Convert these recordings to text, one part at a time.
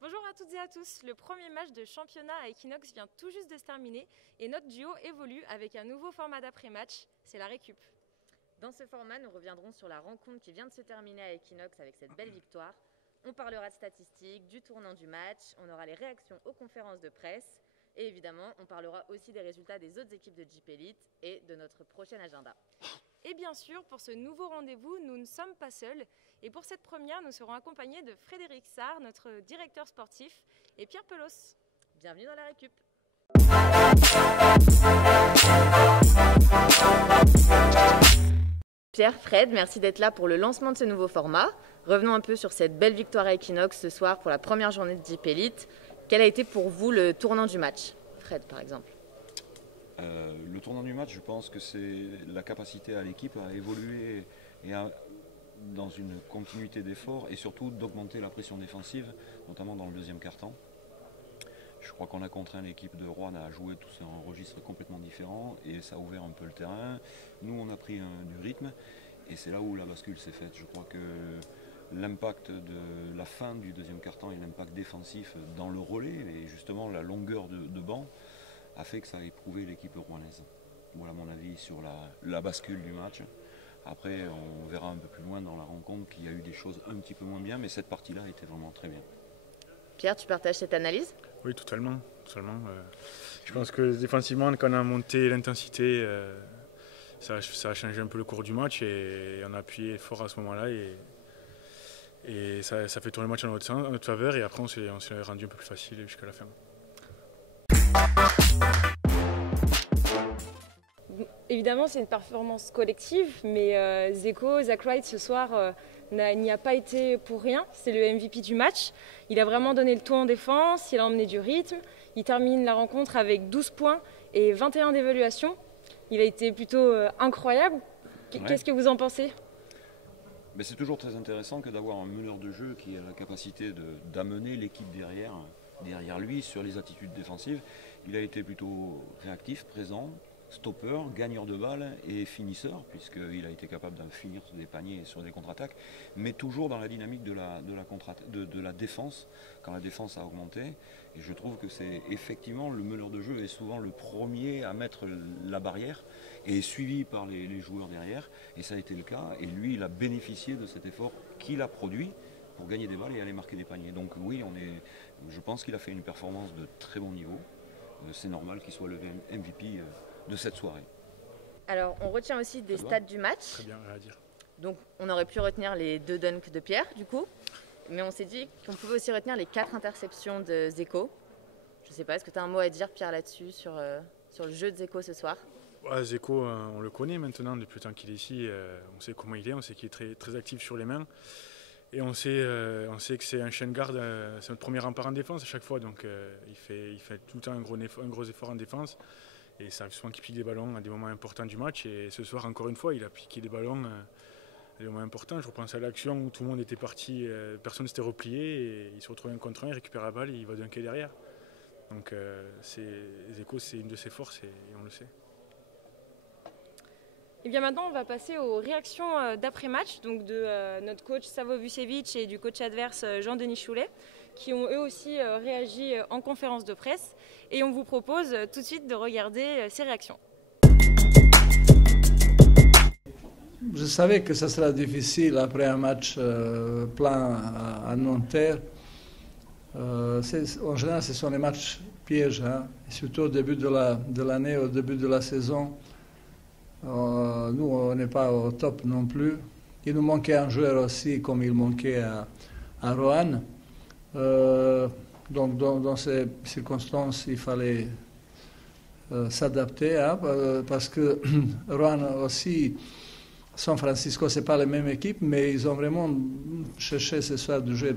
Bonjour à toutes et à tous, le premier match de championnat à Equinox vient tout juste de se terminer et notre duo évolue avec un nouveau format d'après-match, c'est la récup. Dans ce format, nous reviendrons sur la rencontre qui vient de se terminer à Equinox avec cette belle victoire. On parlera de statistiques, du tournant du match, on aura les réactions aux conférences de presse et évidemment, on parlera aussi des résultats des autres équipes de Jeep Elite et de notre prochain agenda. Et bien sûr, pour ce nouveau rendez-vous, nous ne sommes pas seuls. Et pour cette première, nous serons accompagnés de Frédéric Sarr, notre directeur sportif, et Pierre Pelos. Bienvenue dans la récup. Pierre, Fred, merci d'être là pour le lancement de ce nouveau format. Revenons un peu sur cette belle victoire à Equinox ce soir pour la première journée de Jeep Elite. Quel a été pour vous le tournant du match? Fred, par exemple. Le tournant du match, je pense que c'est la capacité à l'équipe à évoluer et dans une continuité d'efforts et surtout d'augmenter la pression défensive, notamment dans le deuxième quart-temps. Je crois qu'on a contraint l'équipe de Roanne à jouer tous un registre complètement différent et ça a ouvert un peu le terrain. Nous, on a pris du rythme et c'est là où la bascule s'est faite. Je crois que l'impact de la fin du deuxième quart-temps et l'impact défensif dans le relais et justement la longueur de banc a fait que ça a éprouvé l'équipe rouennaise. Voilà mon avis sur la bascule du match. Après, on verra un peu plus loin dans la rencontre qu'il y a eu des choses un petit peu moins bien, mais cette partie-là était vraiment très bien. Pierre, tu partages cette analyse? Oui, totalement. Je pense que défensivement, quand on a monté l'intensité, ça a changé un peu le cours du match et on a appuyé fort à ce moment-là et ça fait tourner le match en notre faveur et après on s'est rendu un peu plus facile jusqu'à la fin. Évidemment, c'est une performance collective, mais Zeko, Zach Wright ce soir n'y a pas été pour rien. C'est le MVP du match. Il a vraiment donné le tout en défense, il a emmené du rythme. Il termine la rencontre avec 12 points et 21 d'évaluation. Il a été plutôt incroyable. Qu'est-ce que vous en pensez? Mais c'est toujours très intéressant que d'avoir un meneur de jeu qui a la capacité d'amener l'équipe derrière lui sur les attitudes défensives. Il a été plutôt réactif, présent, stopper, gagneur de balles et finisseur, puisqu'il a été capable de finir sur des paniers et sur des contre-attaques, mais toujours dans la dynamique de la défense, quand la défense a augmenté. Et je trouve que c'est effectivement le meneur de jeu est souvent le premier à mettre la barrière et est suivi par les joueurs derrière. Et ça a été le cas. Et lui, il a bénéficié de cet effort qu'il a produit pour gagner des balles et aller marquer des paniers. Donc oui, je pense qu'il a fait une performance de très bon niveau. C'est normal qu'il soit le MVP de cette soirée. Alors, on retient aussi des stats du match. Très bien, rien à dire. Donc, on aurait pu retenir les 2 dunks de Pierre, du coup. Mais on s'est dit qu'on pouvait aussi retenir les 4 interceptions de Zeko. Je ne sais pas, est-ce que tu as un mot à dire, Pierre, là-dessus, sur le jeu de Zeko ce soir? Zeko, on le connaît maintenant depuis le temps qu'il est ici. On sait comment il est, on sait qu'il est très, très actif sur les mains. Et on sait que c'est un chien de garde, c'est notre premier rempart en défense à chaque fois. Donc il fait tout le temps un gros effort en défense. Et ça arrive souvent qu'il pique des ballons à des moments importants du match. Et ce soir, encore une fois, il a piqué des ballons à des moments importants. Je repense à l'action où tout le monde était parti, personne ne s'était replié. Et il se retrouve un contre un, il récupère la balle et il va dunker derrière. Donc Zeko, c'est une de ses forces et on le sait. Et bien maintenant, on va passer aux réactions d'après-match, donc de notre coach Savo Vucevic et du coach adverse Jean-Denis Choulet, qui ont eux aussi réagi en conférence de presse. Et on vous propose tout de suite de regarder ces réactions. Je savais que ça sera difficile après un match plein à Nanterre. En général, ce sont les matchs pièges, hein, surtout au début de l'année, au début de la saison. Nous, on n'est pas au top non plus. Il nous manquait un joueur aussi, comme il manquait à Roanne. Donc, dans ces circonstances, il fallait s'adapter, hein, parce que Roanne aussi, San Francisco, ce n'est pas la même équipe, mais ils ont vraiment cherché ce soir de jouer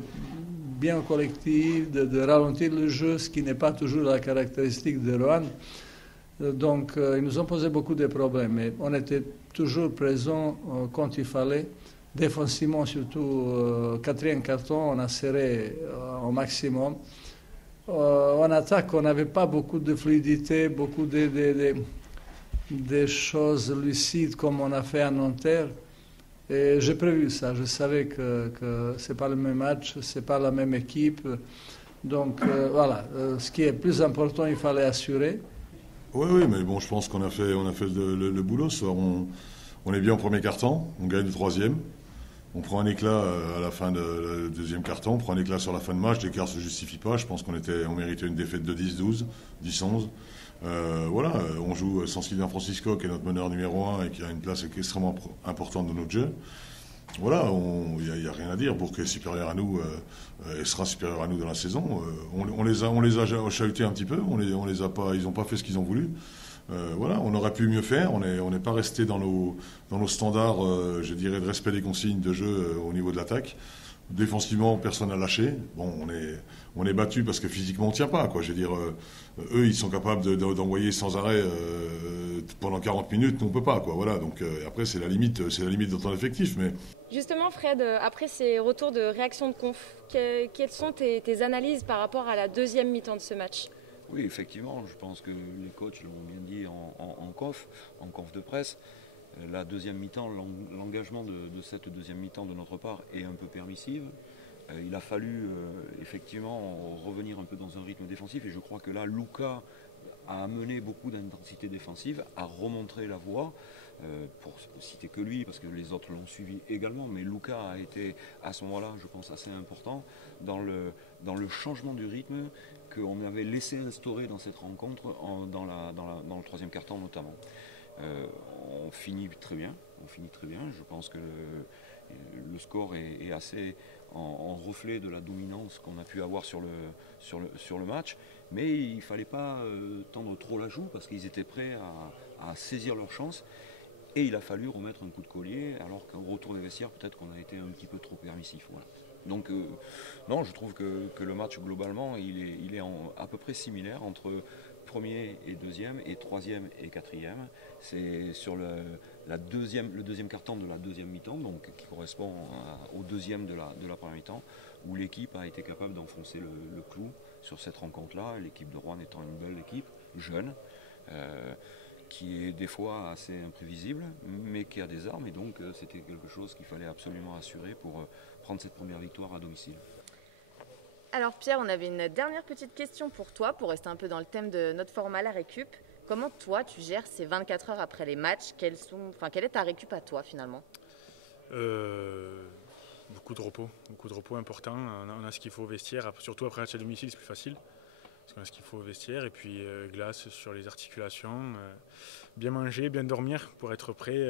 bien collectif, de ralentir le jeu, ce qui n'est pas toujours la caractéristique de Roanne. Donc, ils nous ont posé beaucoup de problèmes, mais on était toujours présents quand il fallait. Défensivement, surtout, quatrième carton, on a serré au maximum. En attaque, on n'avait pas beaucoup de fluidité, beaucoup de choses lucides comme on a fait à Nanterre. Et j'ai prévu ça. Je savais que ce n'est pas le même match, ce n'est pas la même équipe. Donc voilà, ce qui est plus important, il fallait assurer. Oui, mais bon, je pense qu'on a fait le boulot. On est bien au premier quart-temps, on gagne le troisième. On prend un éclat à la fin du deuxième quart-temps, on prend un éclat sur la fin de match, l'écart ne se justifie pas. Je pense qu'on méritait une défaite de 10-12, 10-11. Voilà, on joue sans Sylvain Francisco, qui est notre meneur numéro 1 et qui a une place extrêmement importante dans notre jeu. Voilà, il n'y a rien à dire. Bourg est supérieur à nous et sera supérieur à nous dans la saison. On les a chahutés un petit peu, ils n'ont pas fait ce qu'ils ont voulu. Voilà, on aurait pu mieux faire. On n'est pas resté dans nos standards, je dirais, de respect des consignes de jeu au niveau de l'attaque. Défensivement, personne n'a lâché. Bon, on est battu parce que physiquement, on ne tient pas, quoi. Je veux dire, eux, ils sont capables d'envoyer sans arrêt pendant 40 minutes. Nous, on ne peut pas, quoi. Voilà. Donc après, c'est la limite de ton effectif. Mais justement, Fred, après ces retours de réaction de conf, quelles sont tes analyses par rapport à la deuxième mi-temps de ce match? Oui, effectivement, je pense que les coachs l'ont bien dit en conf de presse. La deuxième mi-temps, l'engagement de cette deuxième mi-temps de notre part est un peu permissive. Il a fallu effectivement revenir un peu dans un rythme défensif et je crois que là, Luka a amené beaucoup d'intensité défensive, a remontré la voie, pour citer que lui, parce que les autres l'ont suivi également, mais Luka a été à ce moment-là, je pense, assez important dans le changement du rythme qu'on avait laissé instaurer dans cette rencontre, dans le troisième quart-temps notamment. On finit très bien. Je pense que le score est assez en reflet de la dominance qu'on a pu avoir sur le match. Mais il ne fallait pas tendre trop la joue parce qu'ils étaient prêts à saisir leur chance. Et il a fallu remettre un coup de collier alors qu'au retour des vestiaires, peut-être qu'on a été un petit peu trop permissif. Voilà. Donc non, je trouve que le match globalement, il est à peu près similaire entre premier et deuxième et troisième et quatrième. C'est sur le deuxième quart-temps de la deuxième mi-temps, donc qui correspond au deuxième de la première mi-temps, où l'équipe a été capable d'enfoncer le clou sur cette rencontre-là. L'équipe de Rouen étant une belle équipe, jeune, qui est des fois assez imprévisible, mais qui a des armes, et donc c'était quelque chose qu'il fallait absolument assurer pour prendre cette première victoire à domicile. Alors Pierre, on avait une dernière petite question pour toi, pour rester un peu dans le thème de notre format la récup. Comment toi tu gères ces 24 heures après les matchs? Quelle est ta récup à toi finalement? Beaucoup de repos important. On a ce qu'il faut au vestiaire, surtout après un match à domicile c'est plus facile. Parce qu'on a ce qu'il faut au vestiaire, et puis glace sur les articulations, bien manger, bien dormir pour être prêt,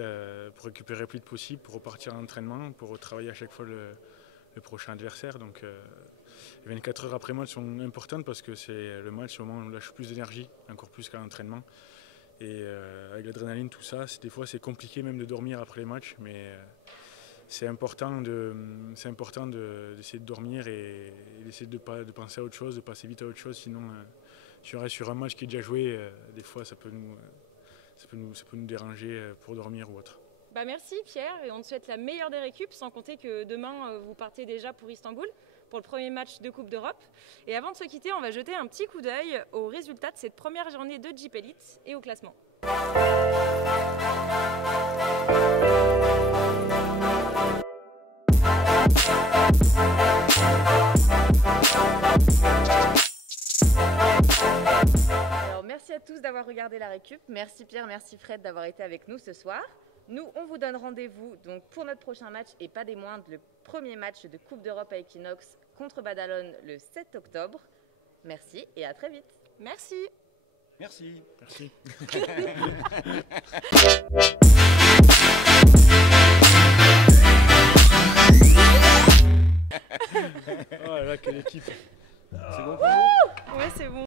pour récupérer le plus vite possible, pour repartir en entraînement, pour travailler à chaque fois le prochain adversaire. Donc les 24 heures après match sont importantes parce que c'est le match au moment où on lâche plus d'énergie, encore plus qu'à l'entraînement. Et avec l'adrénaline, tout ça, des fois c'est compliqué même de dormir après les matchs, mais c'est important d'essayer de dormir et d'essayer de penser à autre chose, de passer vite à autre chose. Sinon, si on reste sur un match qui est déjà joué, des fois ça peut nous déranger pour dormir ou autre. Bah merci Pierre, et on te souhaite la meilleure des récups, sans compter que demain vous partez déjà pour Istanbul pour le premier match de Coupe d'Europe. Et avant de se quitter, on va jeter un petit coup d'œil aux résultats de cette première journée de Jeep Elite et au classement. Alors merci à tous d'avoir regardé la récup. Merci Pierre, merci Fred d'avoir été avec nous ce soir. Nous, on vous donne rendez-vous donc pour notre prochain match, et pas des moindres, le premier match de Coupe d'Europe à Equinox contre Badalone le 7 octobre. Merci et à très vite. Merci. Merci. Merci. Oh là là, quelle équipe. C'est bon pour vous ? Ouais, c'est bon.